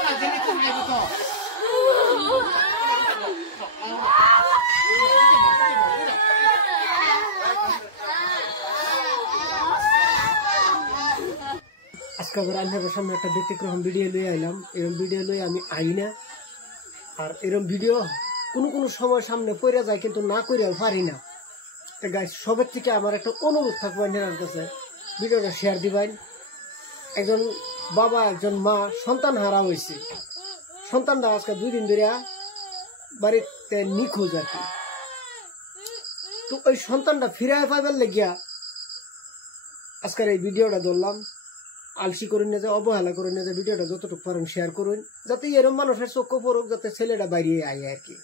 আজকে আবার আপনাদের সামনে একটা ব্যতিক্রম ভিডিও লই আইলাম। এরকম ভিডিও লই আমি আই না, আর এরকম ভিডিও কোনো সময় সামনে পড়ে যায় কিন্তু না কইরাও পারি না। তো গাইস, সবের থেকে আমার একটা অনুরোধ থাকবে আপনার কাছে, ভিডিওটা শেয়ার দিবেন। একজন বাবা একজন মা সন্তান হারা হয়েছে, সন্তানটা আজকে 2 দিন ধরে বাড়িতে নিখোঁজ আর কি। তো ওই সন্তানটা ফিরায় পাইবার লেগিয়া আজকের এই ভিডিওটা ধরলাম। আলসি করে নিয়ে যায়, অবহেলা করে নিয়ে যায়, ভিডিওটা যতটুকু পারেন শেয়ার করুন, যাতে এরকম মানুষের চক্ষু পড়ুক, যাতে ছেলেটা বাইরে আয় আর কি।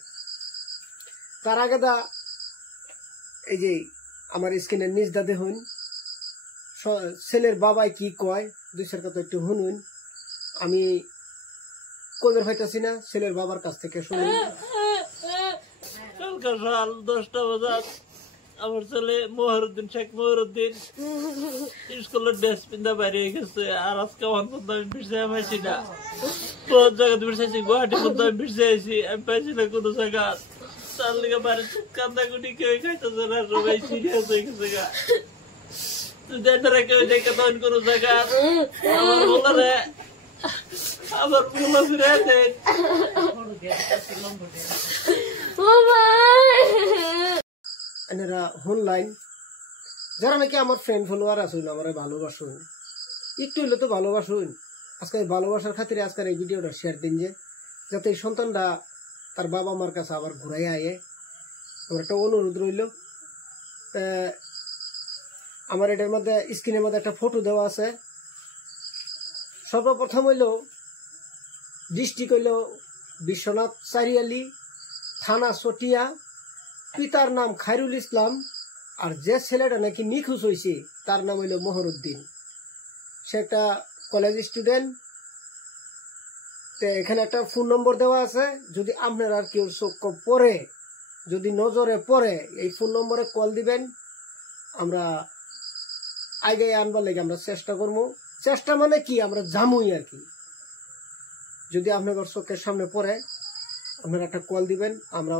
তার আগে দা এই যে আমার স্ক্রিনের নিচ দা দেখুন, ছেলের বাবাই কি কয় 2-4 কথা একটু শুনুন। আমি কইবার পাইতাছি না, ছেলের বাবার কাছ থেকে শুনুন। কালকে সকাল 10টা বাজার আমার ছেলে মহরুদ্দিন, শেখ মহরুদ্দিন স্কুলের ড্রেস পিন্ধা বাইরে গেছে। আর আজকে অন্তত আমি ফিরছে পাইছি না, বহুত জায়গাতে ফিরছি, গুয়াহাটির মধ্যে আমি ফিরছে আইছি, আমি পাইছি না কোনো জায়গা। তার লিগে বাড়ি কান্দাকুটি কেউ খাইতেছে না, সবাই সিরিয়াস হয়ে গেছে গা। তুই কেউ দেখে তখন কোনো জায়গা আমার বলারে আবার বলা ফিরে দেন। এনারা শুনলাইন, যারা নাকি আমার ফ্রেন্ড ফলোয়ার আসুন, আমার ভালোবাসুন, একটু হইলে তো ভালোবাসুন। আজকে ভালোবাসার খাতিরে আজকের এই ভিডিওটা শেয়ার দিন, যাতে এই সন্তানটা তার বাবা মার কাছে আবার ঘুরাই আয়ে। আমার একটা অনুরোধ রইল। আমার এটার মধ্যে স্ক্রিনের মধ্যে একটা ফটো দেওয়া আছে। সর্বপ্রথম হইল ডিস্ট্রিক্ট হইল বিশ্বনাথ চারিয়ালি, থানা চটিয়া, পিতার নাম খায়রুল ইসলাম, আর যে ছেলেটা নাকি নিখোঁজ হয়েছে তার নাম হইল মহরুদ্দিন। সে একটা কলেজ স্টুডেন্ট। তো এখানে একটা ফোন নম্বর দেওয়া আছে, যদি আপনার আর কেউ চোখ পড়ে, যদি নজরে পড়ে, এই ফোন নম্বরে কল দিবেন। আমরা আগে আনবার লাগে আমরা চেষ্টা করবো। চেষ্টা মানে কি, আমরা জামুই আর কি। যদি আপনার চোখের সামনে পড়ে, আপনারা একটা কল দিবেন। আমরা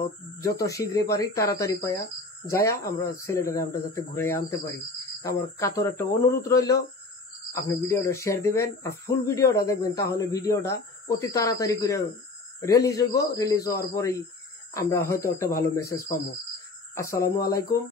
যত শীঘ্রই পারি তাড়াতাড়ি পাইয়া যায়া আমরা ছেলেটাকে আমরা যাতে ঘুরাই আনতে পারি। আমার কাতর একটা অনুরোধ রইল, আপনি ভিডিওটা শেয়ার দিবেন আর ফুল ভিডিওটা দেখবেন, তাহলে ভিডিওটা অতি তাড়াতাড়ি করে রিলিজ হইব। রিলিজ হওয়ার পরেই আমরা হয়তো একটা ভালো মেসেজ পাবো। আসসালামু আলাইকুম।